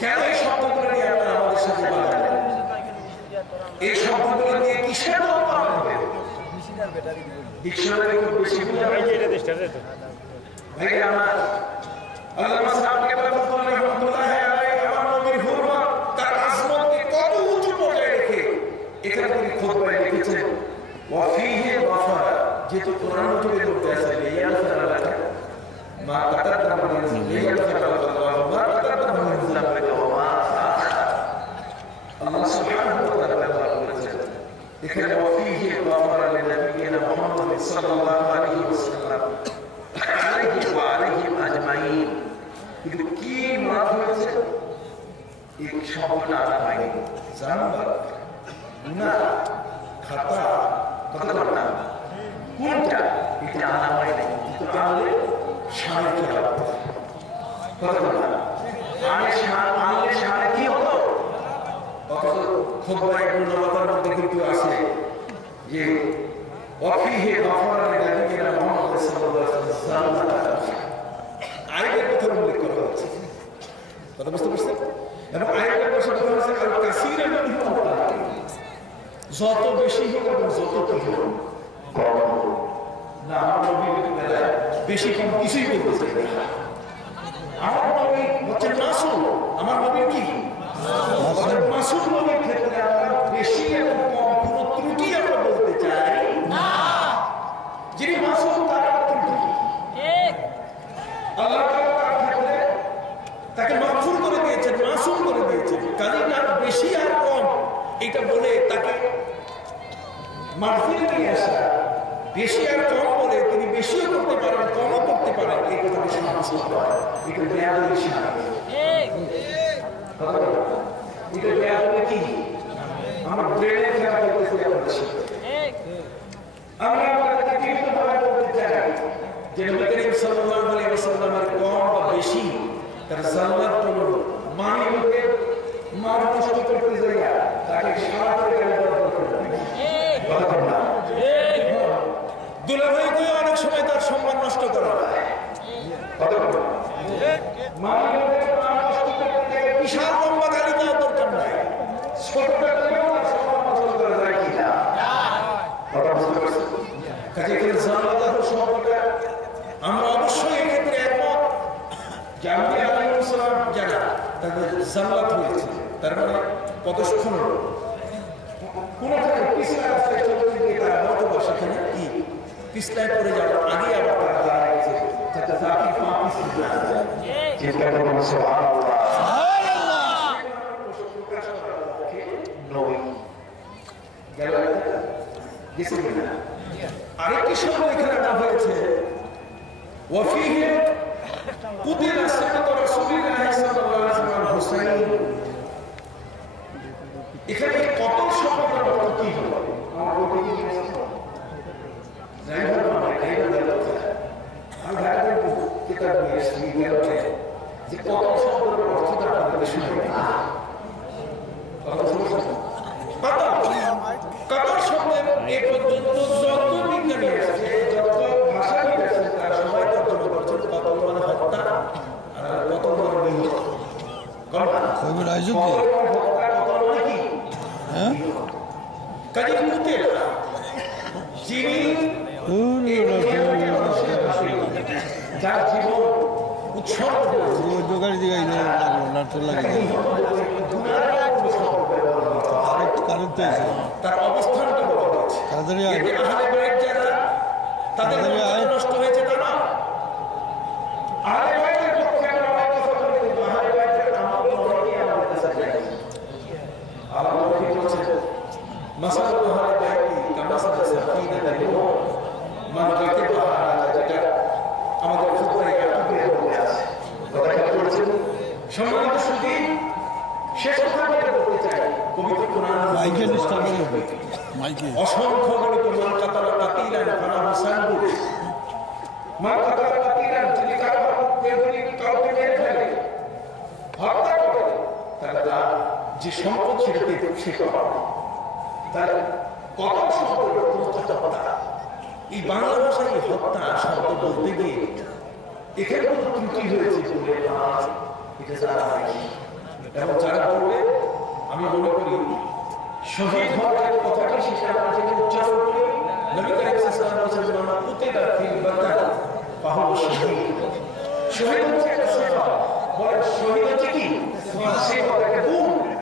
কেন এই শব্দগুলো নিয়ে আপনারা আমাদের সাথে বাধা দেন? এই শব্দগুলো নিয়ে কিসের দরকার হবে? ডিকশনারি খুব বেশি ভাই আমার আল্লামা সাহেবকে রহমাতুল্লাহ আলাইহি আমার নবীর হুরমত তার আজমতকে কত উঁচু পর্যায়ে রেখে এখানে তিনি খুতবায় লিখেছেন ওয়া ফীহি গাফারা, যেহেতু কোরআন যুগের মধ্যে আছে লিয়াগফিরা লাকা মা তাকাদ্দামা মিন লিয়াগফিরা আল্লাহু মা তাকাদ্দামা মিন যামবিকা ওয়া মা আল্লাহ সুবহানাহু ওয়া তাআলা বলেছেন এখানে ওয়া ফীহি গাফারা লিনাবিয়িনা মুহাম্মদ সাল্লাল্লাহু আলাইহি ওয়াসাল্লাম আলাইহি ওয়া আলাইহিম আজমাইন। কিন্তু কি মাফ হয়েছে এই শব্দটা আনা হয়নি। জানবা গুনাহ খাতা কথা বলনা কোনটা এটা আনা হয় নাই, কিন্তু আনলে শানে কি হবে কথা বলনা আনলে শানে কি হতো। অথচ খুতবায় নবুওয়াতের মধ্যে কিন্তু আছে যে ওয়াফিহি গাফারা লিনাবিয়িনা মুহাম্মদ সাল্লাল্লাহু আলাইহি ওয়াসাল্লাম আয়াতের কথা উল্লেখ করা হচ্ছে। কথা বুঝতে পারছেন? এবং আয়াতের কথা বলা হচ্ছে আল কাসীরা মিনহুম যত বেশি হোক এবং যত কি হোক কম না। আমার নবীর বেলায় বেশি কম কিছুই বলতে চাই না। আমার নবী হচ্ছেন মাসুম। আমার নবীর কি মাসুম নবীর ক্ষেত্রে আমরা বেশি এবং কম কোনো ত্রুটি আমরা বলতে চাই না। যিনি মাসুম তার ত্রুটি আল্লাহ তার ক্ষেত্রে তাকে মাগফুর করে দিয়েছেন, মাসুম করে দিয়েছেন। কাজে তার বেশি আর কম এটা বলে তাকে মাগফিরাত নিয়ে আসা, বেশি আর কম বলে তিনি বেশিও করতে পারেন কমও করতে পারেন, এই কথাটি সমাজ করতে হয়। এটা বেয়াদবি শিক্ষা, এটা বেয়াদবি কি আমার ব্রেনে খেলা করতেছে আমাদের সাথে। আমরা আপনাদেরকে বিভিন্নভাবে বলতে চাই যে নবী করিম সাল্লাল্লাহু আলাইহি ওয়াসাল্লামের কম বা বেশি তার জান্নাত কোনো মানবকে মান নষ্ট করতে যাইয়া তাকে সারা করে গালি করতে না। দুলাভাই কই অনেক সময় তার সম্মান নষ্ট করা হয়। মানবকে মান নষ্ট করতে বিশাল লম্বা গালি দেওয়ার দরকার নাই, ছোটটা করেও তার সম্মান নষ্ট করা যায় কি না? কাজে এখানে জান্নাতের সম্পর্কে আমরা অবশ্যই এক্ষেত্রে একমত। জামিয়া আলাইহিস সালাম যারা তাদের জান্নাত হয়েছে তার মানে পদস্খলন হলো কোন জায়গায় পিছলা রাস্তায় চলতে গিয়ে তারা হয়তো বা সেখানে কি পিছলায় পড়ে যাওয়ার আগে আবার তারা দাঁড়াইছে যাতে জাতি পা পিছলে না যায়। চিন্তা করুন সুবহানাল্লাহ সুবহানাল্লাহ নবী গেল গেছে কিনা। আরেকটি শব্দ এখানে আনা হয়েছে ওয়াফিহি কুতিলা সাইয়্যিদু রাসূলিল্লাহ সাল্লাল্লাহু আলাইহি ওয়াসাল্লাম হুসাইন। এখানে কত শব্দের অর্থ কি হবে আমার বলতে কি জানেন? আমি ঢাকা কিতাব নিয়ে এসেছি যে কত শব্দের অর্থটা আপনাদের শুনবেন। কাতার শব্দের এ পর্যন্ত যত বিজ্ঞানী আছে, যত ভাষাবিদ আছে, তারা সবাই তর্জমা করছেন কতল মানে হত্যা আর কতল মানে নিহত। কাজে কুতিলা যিনি যার জীবন উৎসর্গ তার অবস্থানটা বলা হয়েছে। আহলে বাইত যারা তাদের নষ্ট হয়েছে তা না। আহলে বাইতের পক্ষে আমরা অনেক কথা বলি, কিন্তু আহলে বাইতের আমল অনেকেই আমাদের কাছে নাই। আল্লাহ কি বলছেন? মাসালুল আহলে বাইতি কামাসাল সাফিনাতিন মান রাকিবাহা আলা, যেটা আমাদের ফুতরায়ে আকিদের মধ্যে আছে। কথা কি বলছেন? সম্মানিত সুধী, শেষ কথা বলতে চাই পবিত্র কোরআন মাইকে নিষ্ঠা করে মাইকে অসংখ্য বলে তো মান কাতালা কাতিলান ফানাহু সানবু, মান কাতালা কাতিলান যিনি কাউকে মেরে ফেলে হত্যা করে তার যে সম্পদ সেটাতে সে পাবে। তার কত শব্দ হত্যা, এই বাংলা ভাষায় হত্যা শব্দ বলতে গিয়ে এখানে কোনো ত্রুটি হয়েছে বলে এটা জানা হয়। এবং যারা বলবে, আমি মনে করি শহীদ হওয়ার কথাটা সেটা আমরা যদি উচ্চারণ করি, নবী করিম সাল্লাল্লাহু আলাইহি ওয়াসাল্লাম বলেন কুতিবা ফিল বাদান ফাহুয়া শহীদ। শহীদ হচ্ছে একটা সিফাত, বলে শহীদ হচ্ছে কি সিফাত, একটা গুণ